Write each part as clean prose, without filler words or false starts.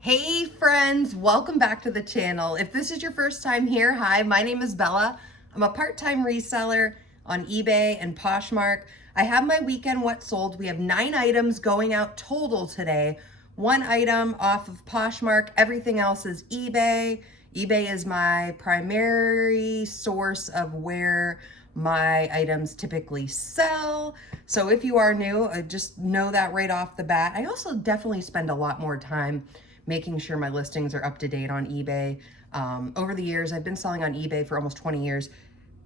Hey friends, welcome back to the channel. If this is your first time here, hi, my name is Bella. I'm a part-time reseller on eBay and Poshmark. I have my weekend what sold. We have 9 items going out total today. 1 item off of Poshmark, everything else is eBay. eBay is my primary source of where my items typically sell. So if you are new, just know that right off the bat. I also definitely spend a lot more time making sure my listings are up to date on eBay. Over the years, I've been selling on eBay for almost 20 years.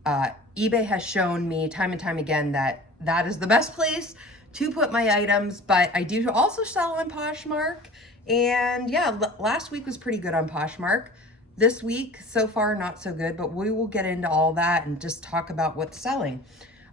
eBay has shown me time and time again that that is the best place to put my items, but I do also sell on Poshmark. And yeah, last week was pretty good on Poshmark. This week, so far, not so good, but we will get into all that and just talk about what's selling.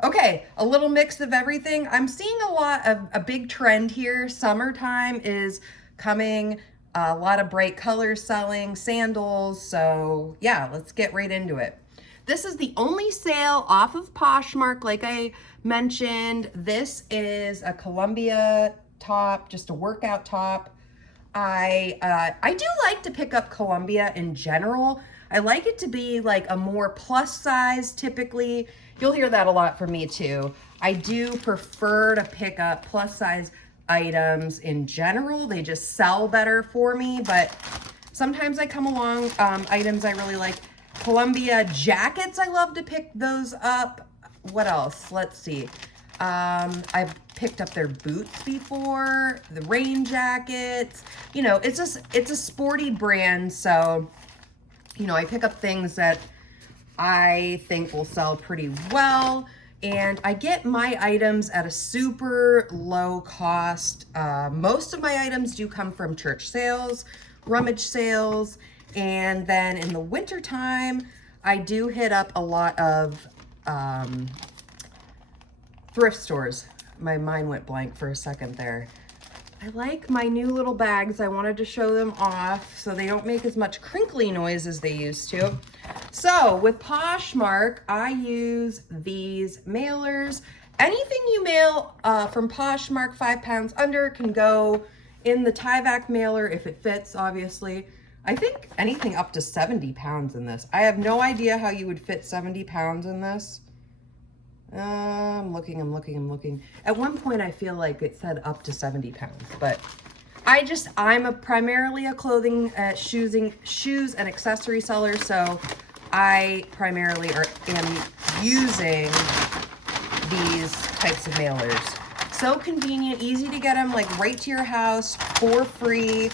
Okay, a little mix of everything. I'm seeing a lot of a big trend here. Summertime is coming, a lot of bright colors selling, sandals. So yeah, let's get right into it. This is the only sale off of Poshmark, like I mentioned. This is a Columbia top, just a workout top. I do like to pick up Columbia in general. I like it to be like a more plus size typically. You'll hear that a lot from me too. I do prefer to pick up plus size items in general. They just sell better for me, but sometimes I come along items I really like. Columbia jackets, I love to pick those up. What else? Let's see. I've picked up their boots before, the rain jackets. You know, it's a sporty brand, so you know, I pick up things that I think will sell pretty well. And I get my items at a super low cost. Most of my items do come from church sales, rummage sales, and then in the winter time, I do hit up a lot of thrift stores. My mind went blank for a second there. I like my new little bags. I wanted to show them off so they don't make as much crinkly noise as they used to. So with Poshmark, I use these mailers. Anything you mail from Poshmark 5 pounds under can go in the Tyvek mailer if it fits, obviously. I think anything up to 70 pounds in this. I have no idea how you would fit 70 pounds in this. I'm looking. At one point, I feel like it said up to 70 pounds, but I'm primarily a clothing, shoes and accessory seller, so I primarily am using these types of mailers. So convenient, easy to get them like right to your house for free.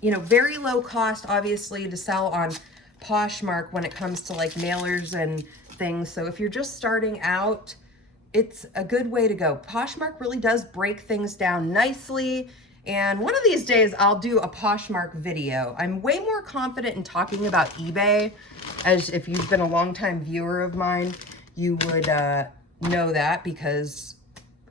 You know, very low cost, obviously, to sell on Poshmark when it comes to like mailers and things. So if you're just starting out, it's a good way to go. Poshmark really does break things down nicely. And one of these days I'll do a Poshmark video. I'm way more confident in talking about eBay, as if you've been a longtime viewer of mine, you would know that, because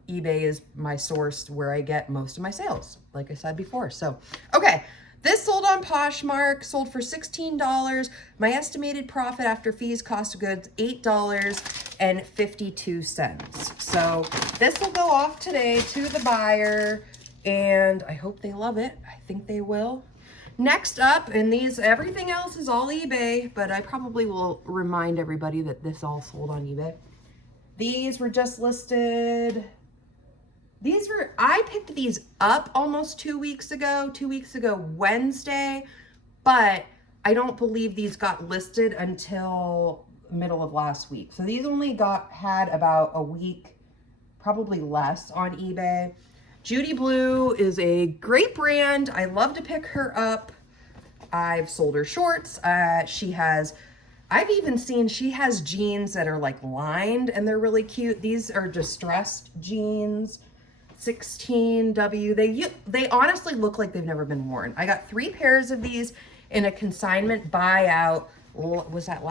eBay is my source where I get most of my sales, like I said before. So, okay. This sold on Poshmark, sold for $16. My estimated profit after fees, cost of goods, $8.52. So this will go off today to the buyer, and I hope they love it. I think they will. Next up, and everything else is all eBay, but I probably will remind everybody that this all sold on eBay. These were just listed. I picked these up almost 2 weeks ago Wednesday, but I don't believe these got listed until middle of last week. So these only had about a week, probably less, on eBay. Judy Blue is a great brand. I love to pick her up. I've sold her shorts. I've even seen she has jeans that are like lined and they're really cute. These are distressed jeans. 16W. They honestly look like they've never been worn. I got 3 pairs of these in a consignment buyout. Was that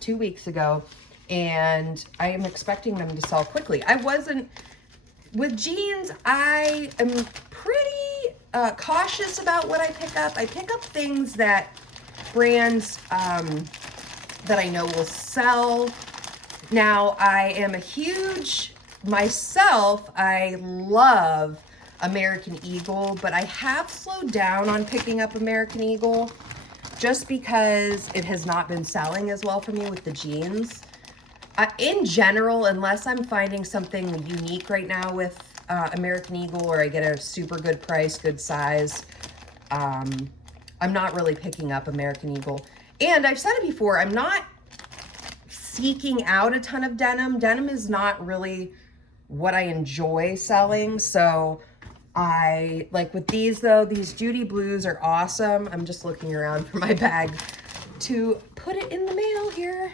2 weeks ago? And I am expecting them to sell quickly. With jeans, I am pretty cautious about what I pick up. I pick up things that brands that I know will sell. Now, I am a huge myself, I love American Eagle, but I have slowed down on picking up American Eagle just because it has not been selling as well for me with the jeans. In general, unless I'm finding something unique right now with American Eagle, or I get a super good price, good size, I'm not really picking up American Eagle. And I've said it before, I'm not seeking out a ton of denim. Denim is not really what I enjoy selling. So I like with these though, these Judy blues are awesome. I'm just looking around for my bag to put it in the mail here.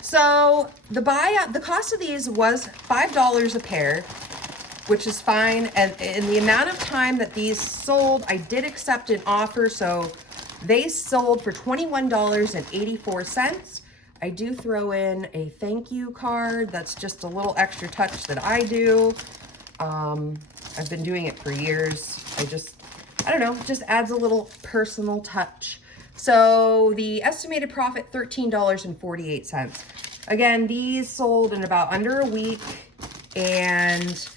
So the cost of these was $5 a pair, which is fine. And in the amount of time that these sold, I did accept an offer. So they sold for $21.84. I do throw in a thank you card. That's just a little extra touch that I do. I've been doing it for years. I don't know, it just adds a little personal touch. So the estimated profit, $13.48. Again, these sold in about under a week, and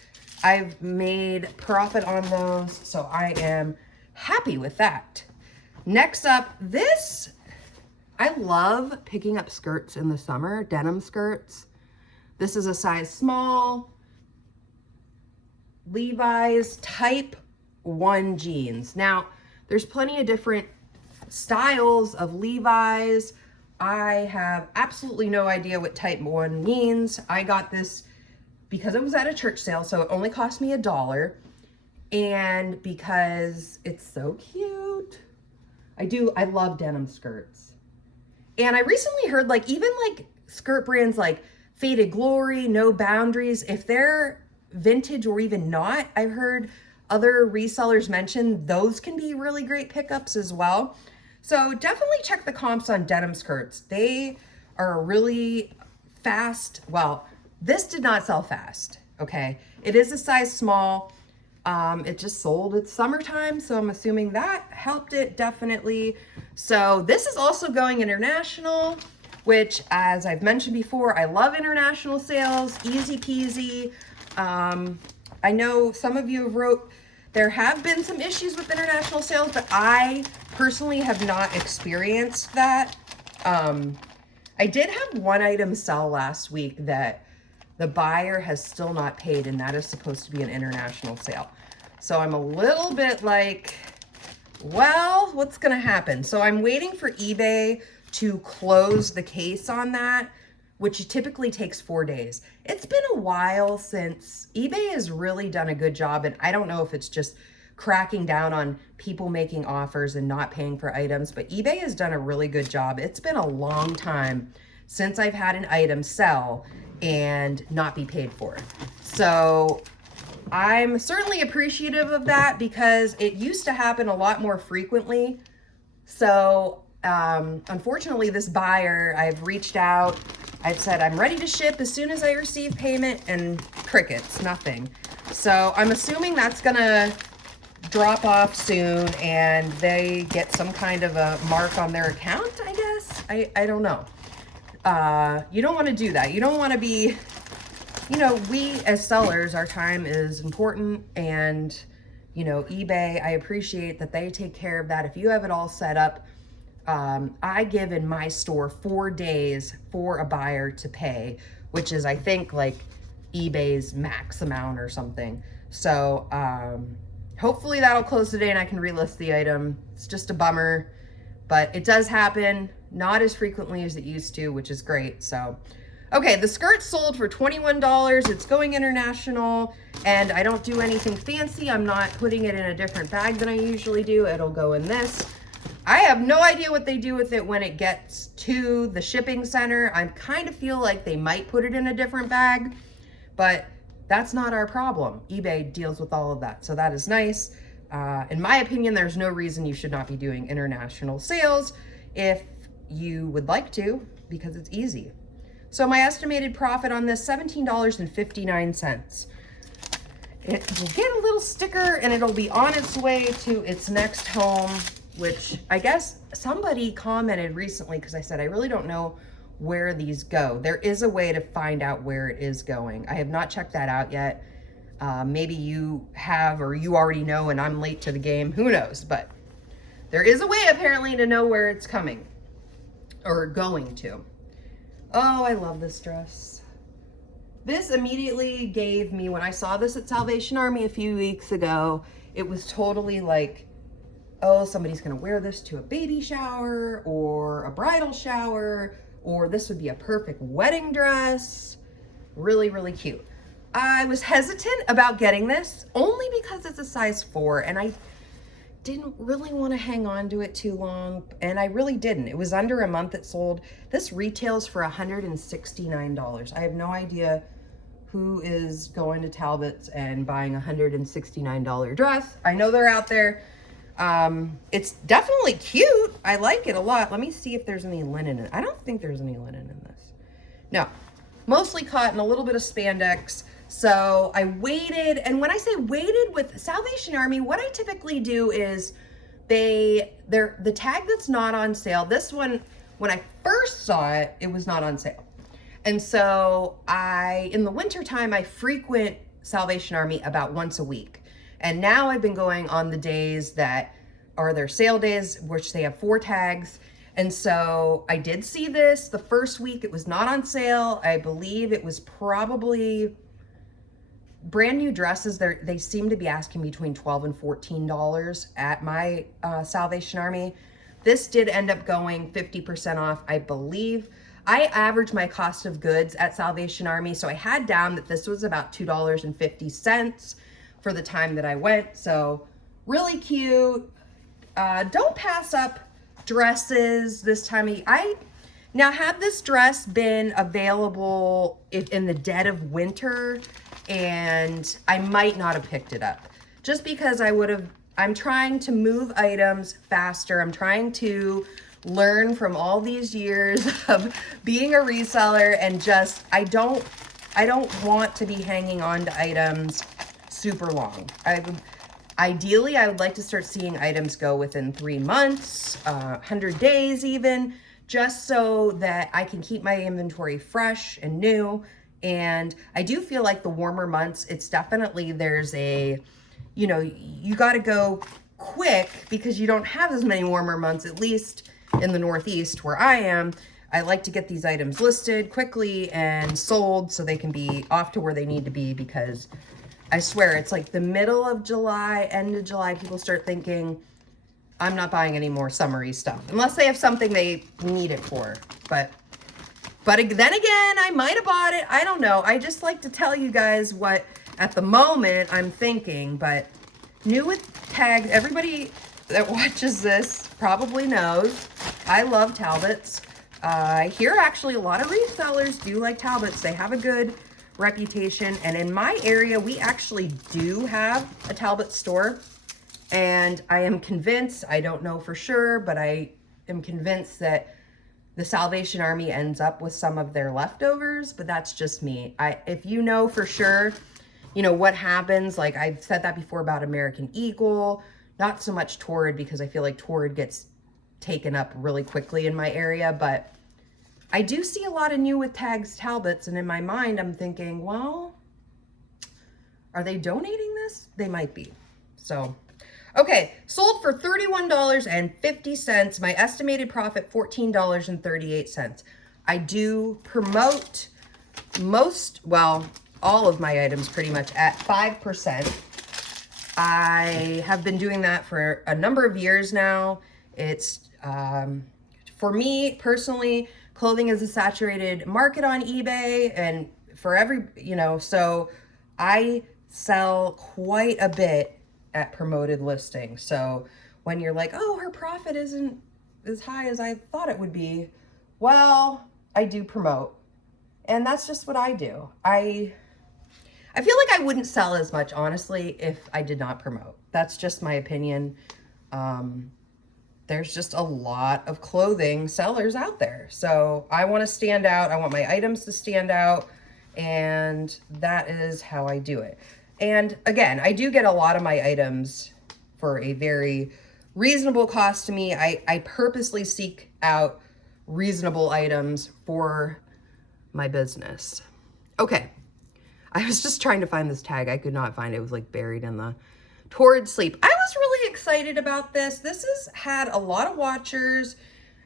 I've made profit on those, so I am happy with that. Next up, I love picking up skirts in the summer, denim skirts. This is a size small, Levi's type 1 jeans. Now, there's plenty of different styles of Levi's. I have absolutely no idea what type 1 means. I got this because it was at a church sale, so it only cost me $1. And because it's so cute. I love denim skirts. And I recently heard even skirt brands like Faded Glory, No Boundaries, if they're vintage or even not, I've heard other resellers mention those can be really great pickups as well. So definitely check the comps on denim skirts. They are really fast. Well, this did not sell fast, okay? It is a size small. It just sold. It's summertime, so I'm assuming that helped it definitely. So this is also going international, which, as I've mentioned before, I love international sales, easy peasy. I know some of you have wrote, there have been some issues with international sales, but I personally have not experienced that. I did have one item sell last week that the buyer has still not paid, and that is supposed to be an international sale. So I'm a little bit like, well, what's gonna happen? So I'm waiting for eBay to close the case on that, which typically takes 4 days. It's been a while since eBay has really done a good job, and I don't know if it's just cracking down on people making offers and not paying for items, but eBay has done a really good job. It's been a long time since I've had an item sell and not be paid for. So I'm certainly appreciative of that because it used to happen a lot more frequently. So unfortunately, this buyer, I've reached out, I've said I'm ready to ship as soon as I receive payment, and crickets, nothing. So I'm assuming that's gonna drop off soon and they get some kind of a mark on their account, I guess. I don't know. You don't want to do that. You don't want to be, we as sellers, our time is important, and eBay, I appreciate that they take care of that. If you have it all set up, I give in my store 4 days for a buyer to pay, which is, I think, like eBay's max amount or something. So hopefully that'll close today and I can relist the item. It's just a bummer, but it does happen, not as frequently as it used to, which is great. So okay, the skirt sold for $21. It's going international, and I don't do anything fancy. I'm not putting it in a different bag than I usually do. It'll go in this. I have no idea what they do with it when it gets to the shipping center. I kind of feel like they might put it in a different bag, but that's not our problem. eBay deals with all of that, so that is nice. In my opinion, there's no reason you should not be doing international sales if you would like to, because it's easy. So my estimated profit on this, $17.59. It will get a little sticker and it'll be on its way to its next home, which I guess somebody commented recently, because I said, I really don't know where these go. There is a way to find out where it is going. I have not checked that out yet. Maybe you have, or you already know and I'm late to the game, who knows, but there is a way apparently to know where it's coming or going to. Oh, I love this dress. This immediately gave me, when I saw this at Salvation Army a few weeks ago, it was totally like, oh, somebody's gonna wear this to a baby shower or a bridal shower, or this would be a perfect wedding dress. Really, really cute. I was hesitant about getting this only because it's a size 4 and I didn't really want to hang on to it too long, and I really didn't. It was under a month it sold. This retails for $169. I have no idea who is going to Talbot's and buying a $169 dress. I know they're out there. It's definitely cute. I like it a lot. Let me see if there's any linen in it. I don't think there's any linen in this. No, mostly cotton, a little bit of spandex. So I waited, and when I say waited with Salvation Army, what I typically do is the tag that's not on sale, this one, when I first saw it, it was not on sale. And so in the winter time, I frequent Salvation Army about once a week. And now I've been going on the days that are their sale days, which they have 4 tags. And so I did see this the first week. It was not on sale. I believe it was probably brand new dresses. They seem to be asking between $12 and $14 at my Salvation Army. This did end up going 50% off, I believe. I averaged my cost of goods at Salvation Army, so I had down that this was about $2.50 for the time that I went. So really cute. Don't pass up dresses this time of year. Now, had this dress been available in the dead of winter, and I might not have picked it up just because I'm trying to move items faster. I'm trying to learn from all these years of being a reseller, and just, I don't want to be hanging on to items super long. Ideally, I would like to start seeing items go within 3 months, 100 days even, just so that I can keep my inventory fresh and new. And I do feel like the warmer months, it's definitely, there's you got to go quick because you don't have as many warmer months, at least in the Northeast where I am. I like to get these items listed quickly and sold so they can be off to where they need to be, because I swear it's like the middle of July, end of July, people start thinking, I'm not buying any more summery stuff unless they have something they need it for. But then again, I might have bought it. I don't know. I just like to tell you guys what at the moment I'm thinking. But new with tags, everybody that watches this probably knows I love Talbot's. I hear actually a lot of resellers do like Talbot's. They have a good reputation. And in my area, we actually do have a Talbot store. And I am convinced, I don't know for sure, but I am convinced that the Salvation Army ends up with some of their leftovers, but that's just me. If you know for sure, what happens, like I've said that before about American Eagle, not so much Torrid, because I feel like Torrid gets taken up really quickly in my area, but I do see a lot of new with tags Talbots, and in my mind, I'm thinking, well, are they donating this? They might be. So, okay, sold for $31.50. My estimated profit, $14.38. I do promote all of my items pretty much at 5%. I have been doing that for a number of years now. It's, for me personally, clothing is a saturated market on eBay, and for so I sell quite a bit at promoted listings. So when you're like, oh, her profit isn't as high as I thought it would be, well, I do promote, and that's just what I do. I feel like I wouldn't sell as much, honestly, if I did not promote. That's just my opinion. There's just a lot of clothing sellers out there. So I want to stand out. I want my items to stand out. And that is how I do it. And again, I do get a lot of my items for a very reasonable cost to me. I purposely seek out reasonable items for my business. Okay. I was just trying to find this tag. I could not find it. It was like buried in the Torrid Sleep. I was really excited about this. This has had a lot of watchers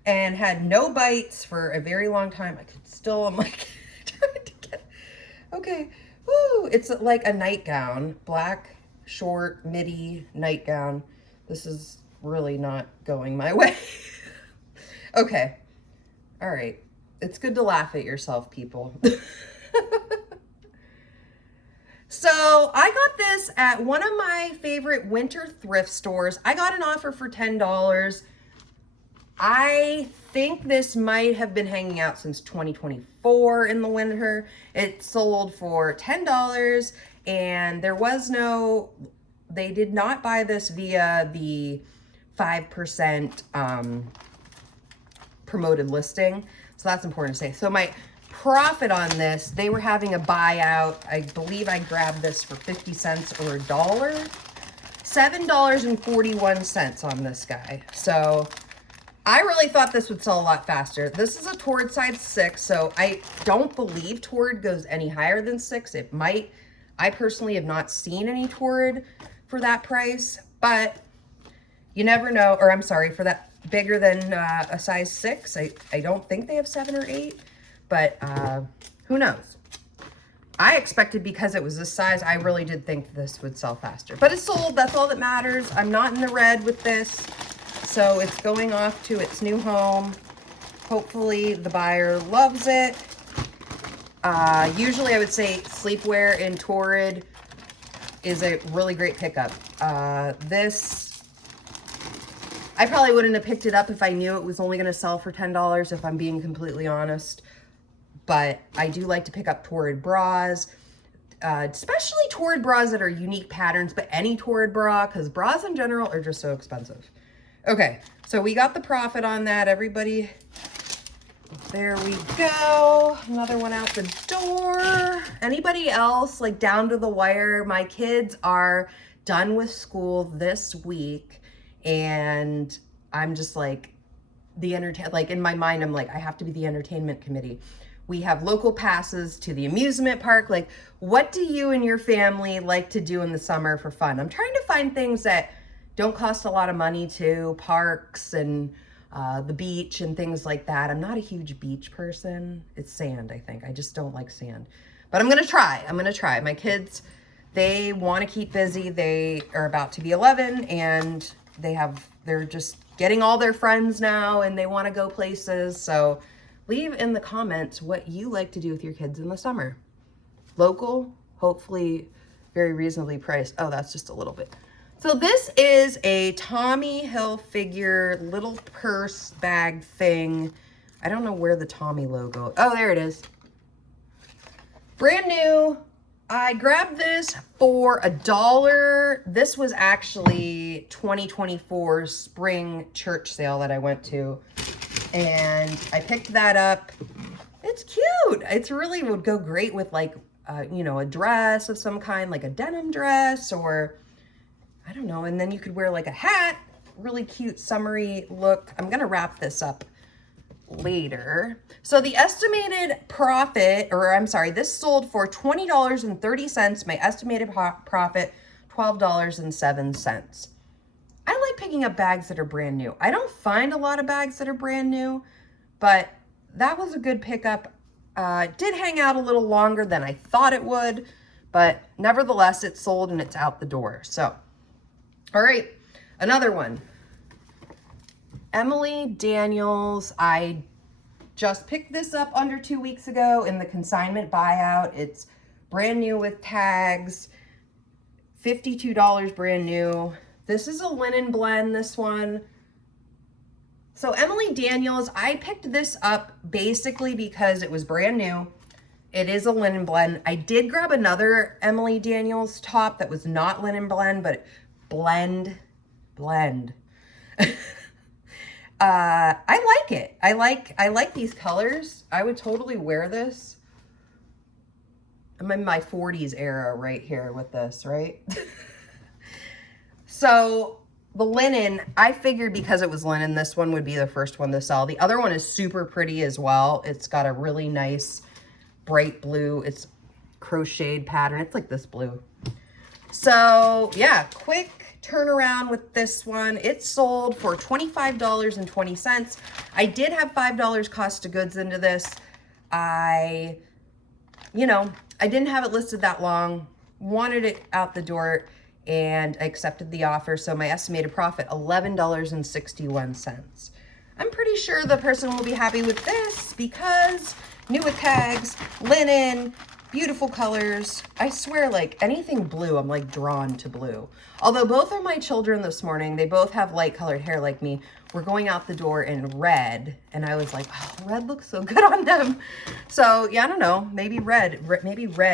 and had no bites for a very long time. I could still, I'm like, trying to get, okay. Woo, it's like a nightgown, black, short, midi nightgown. This is really not going my way. Okay. All right. It's good to laugh at yourself, people. So I got this at one of my favorite winter thrift stores. I got an offer for $10. I think this might have been hanging out since 2024 in the winter. It sold for $10 and there was no, they did not buy this via the 5% promoted listing. So that's important to say. So my profit on this, they were having a buyout. I believe I grabbed this for 50 cents or $1. $7.41 on this guy. So I really thought this would sell a lot faster. This is a Torrid size 6, so I don't believe Torrid goes any higher than 6. It might. I personally have not seen any Torrid for that price, but you never know. Or I'm sorry, for that bigger than a size 6. I don't think they have 7 or 8, but who knows? I expected, because it was this size, I really did think this would sell faster. But it sold, that's all that matters. I'm not in the red with this. So it's going off to its new home. Hopefully the buyer loves it. Usually I would say Sleepwear in Torrid is a really great pickup. This, I probably wouldn't have picked it up if I knew it was only going to sell for $10, if I'm being completely honest. But I do like to pick up Torrid bras, especially Torrid bras that are unique patterns, but any Torrid bra, because bras in general are just so expensive. Okay, so we got the profit on that, everybody. There we go. Another one out the door. Anybody else, like down to the wire? My kids are done with school this week, and I'm just like, like in my mind, I'm like, I have to be the entertainment committee. We have local passes to the amusement park. Like, what do you and your family like to do in the summer for fun? I'm trying to find things that don't cost a lot of money too, parks and the beach and things like that. I'm not a huge beach person. It's sand, I think. I just don't like sand. But I'm gonna try. My kids, they want to keep busy. They are about to be 11 and they're just getting all their friends now and they want to go places. So leave in the comments what you like to do with your kids in the summer. Local, hopefully very reasonably priced. Oh, that's just a little bit. So this is a Tommy Hilfiger little purse bag thing. I don't know where the Tommy logo, oh, there it is. Brand new. I grabbed this for $1. This was actually 2024 spring church sale that I went to. And I picked that up. It's cute. It's really would go great with like, you know, a dress of some kind, like a denim dress, or I don't know. And then you could wear like a hat, really cute summery look. I'm going to wrap this up later. So the estimated profit, or I'm sorry, this sold for $20.30. My estimated profit, $12.07. I like picking up bags that are brand new. I don't find a lot of bags that are brand new, but that was a good pickup. It did hang out a little longer than I thought it would, but nevertheless, it sold and it's out the door. So, all right, another one. Emily Daniels. I just picked this up under 2 weeks ago in the consignment buyout. It's brand new with tags, $52 brand new. This is a linen blend, this one. So Emily Daniels, I picked this up basically because it was brand new. It is a linen blend. I did grab another Emily Daniels top that was not linen blend, but blend. I like it. I like these colors. I would totally wear this. I'm in my 40s era right here with this, right? So the linen, I figured because it was linen, this one would be the first one to sell. The other one is super pretty as well. It's got a really nice bright blue. It's crocheted pattern. It's like this blue. So yeah, quick turnaround with this one. It sold for $25.20. I did have $5 cost of goods into this. I didn't have it listed that long, wanted it out the door, and I accepted the offer. So my estimated profit, $11.61. I'm pretty sure the person will be happy with this because new with tags, linen, beautiful colors. I swear, like anything blue, I'm like drawn to blue. Although both of my children this morning, they both have light colored hair like me, were going out the door in red. And I was like, oh, red looks so good on them. So yeah, I don't know, maybe red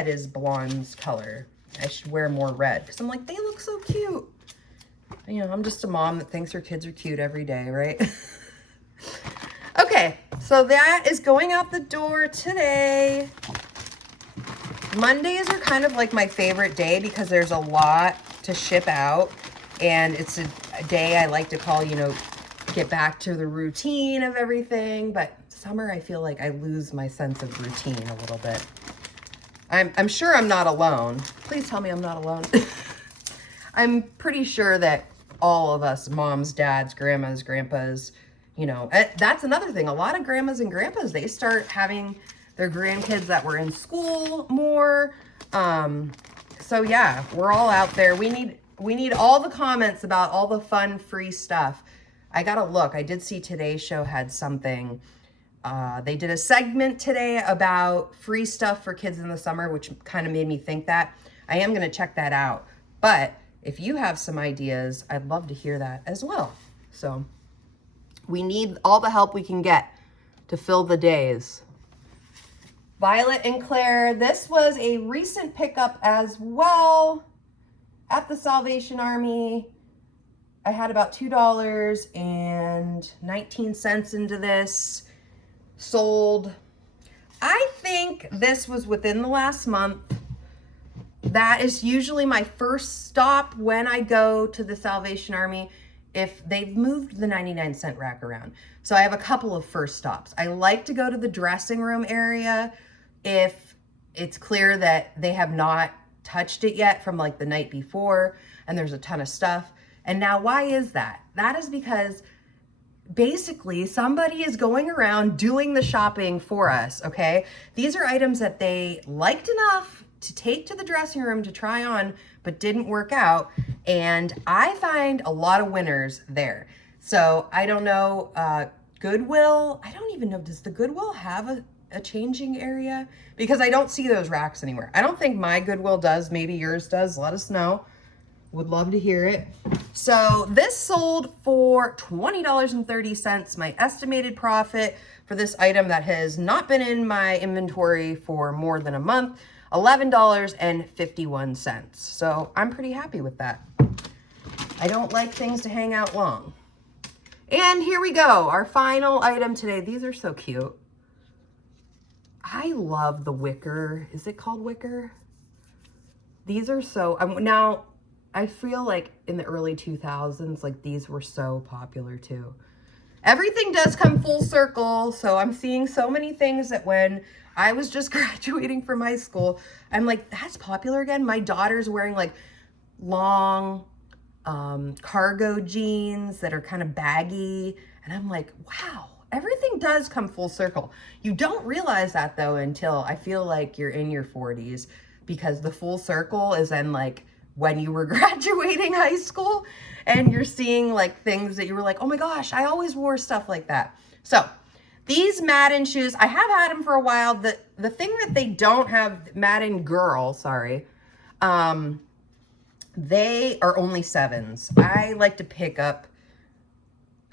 is blonde's color. I should wear more red because I'm like, they look so cute. You know, I'm just a mom that thinks her kids are cute every day, right? Okay, so that is going out the door today. Mondays are kind of like my favorite day because there's a lot to ship out, and it's a day I like to call, you know, get back to the routine of everything. But summer, I feel like I lose my sense of routine a little bit. I'm sure I'm not alone. Please tell me I'm not alone. I'm pretty sure that all of us, moms, dads, grandmas, grandpas, you know, that's another thing. A lot of grandmas and grandpas, they start having their grandkids that were in school more. So yeah, we're all out there. We need all the comments about all the fun, free stuff. I gotta look. I did see Today's Show had something. They did a segment today about free stuff for kids in the summer, which kind of made me think that. I am gonna check that out. But if you have some ideas, I'd love to hear that as well. So we need all the help we can get to fill the days. Violet and Claire, this was a recent pickup as well at the Salvation Army. I had about $2.19 into this. Sold. I think this was within the last month. That is usually my first stop when I go to the Salvation Army if they've moved the 99-cent rack around. So I have a couple of first stops. I like to go to the dressing room area if it's clear that they have not touched it yet from like the night before and there's a ton of stuff. And now why is that? That is because basically somebody is going around doing the shopping for us, okay? These are items that they liked enough to take to the dressing room to try on, but didn't work out. And I find a lot of winners there. So I don't know, Goodwill, I don't even know, does the Goodwill have a changing area? Because I don't see those racks anywhere. I don't think my Goodwill does, maybe yours does, let us know. Would love to hear it. So this sold for $20.30. My estimated profit for this item that has not been in my inventory for more than a month, $11.51. So I'm pretty happy with that. I don't like things to hang out long. And here we go, our final item today. These are so cute. I love the wicker. Is it called wicker? These are so, now I feel like in the early 2000s, like these were so popular too. Everything does come full circle. So I'm seeing so many things that when I was just graduating from high school, I'm like, that's popular again. My daughter's wearing like long cargo jeans that are kind of baggy. And I'm like, wow, everything does come full circle. You don't realize that though until I feel like you're in your 40s, because the full circle is then like when you were graduating high school and you're seeing like things that you were like, oh my gosh, I always wore stuff like that. So these Madden shoes, I have had them for a while. The thing that they don't have, Madden Girl, sorry, they are only 7s. I like to pick up,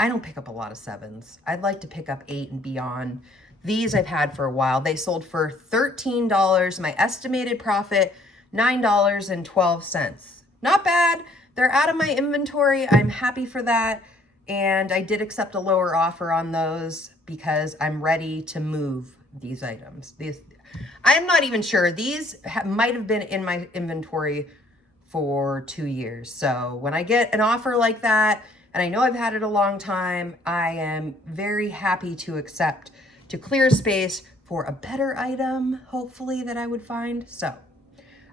I don't pick up a lot of 7s. I'd like to pick up 8 and beyond. These I've had for a while. They sold for $13. My estimated profit, $9.12. Not bad. They're out of my inventory. I'm happy for that. And I did accept a lower offer on those because I'm ready to move these items. I'm not even sure. These might have been in my inventory for 2 years. So when I get an offer like that, and I know I've had it a long time, I am very happy to accept, to clear space for a better item, hopefully, that I would find. So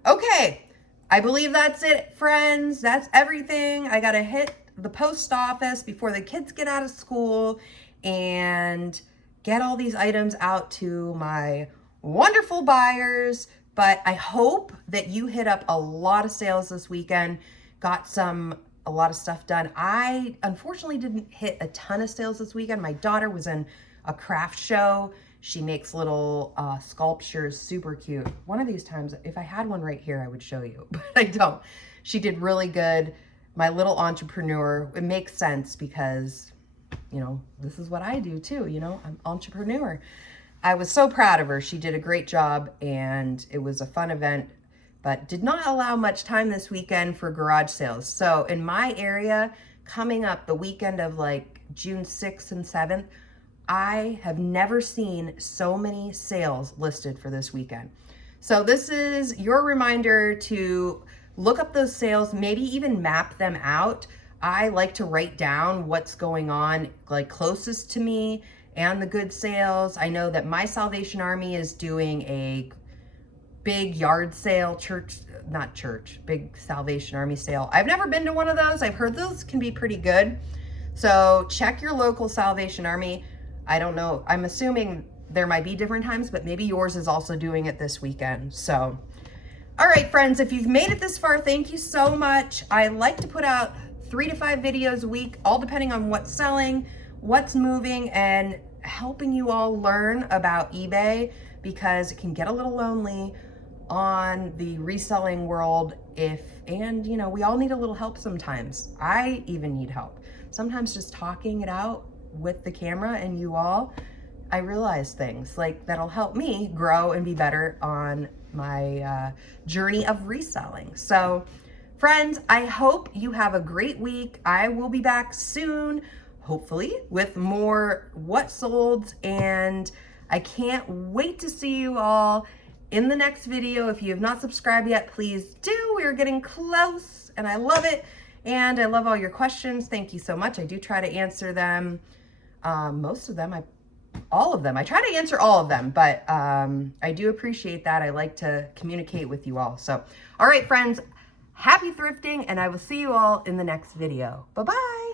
Okay, I believe that's it, friends. That's everything. I gotta hit the post office before the kids get out of school and get all these items out to my wonderful buyers. But I hope that you hit up a lot of sales this weekend, got a lot of stuff done. I unfortunately didn't hit a ton of sales this weekend. My daughter was in a craft show. She makes little sculptures, super cute. One of these times, if I had one right here, I would show you, but I don't. She did really good. My little entrepreneur, it makes sense because, you know, this is what I do too, you know, I'm entrepreneur. I was so proud of her. She did a great job and it was a fun event, but did not allow much time this weekend for garage sales. So in my area, coming up the weekend of like June 6th and 7th, I have never seen so many sales listed for this weekend. So this is your reminder to look up those sales, maybe even map them out. I like to write down what's going on like closest to me and the good sales. I know that my Salvation Army is doing a big yard sale, big Salvation Army sale. I've never been to one of those. I've heard those can be pretty good. So check your local Salvation Army. I don't know. I'm assuming there might be different times, but maybe yours is also doing it this weekend. So, all right, friends, if you've made it this far, thank you so much. I like to put out 3 to 5 videos a week, all depending on what's selling, what's moving, and helping you all learn about eBay because it can get a little lonely on the reselling world and you know, we all need a little help sometimes. I even need help. Sometimes just talking it out with the camera and you all, I realize things like that'll help me grow and be better on my journey of reselling. So friends, I hope you have a great week. I will be back soon, hopefully with more what sold, and I can't wait to see you all in the next video. If you have not subscribed yet, please do. We are getting close and I love it. And I love all your questions. Thank you so much. I do try to answer them. Most of them, all of them. I try to answer all of them, but I do appreciate that. I like to communicate with you all. So, all right, friends, happy thrifting, and I will see you all in the next video. Bye-bye.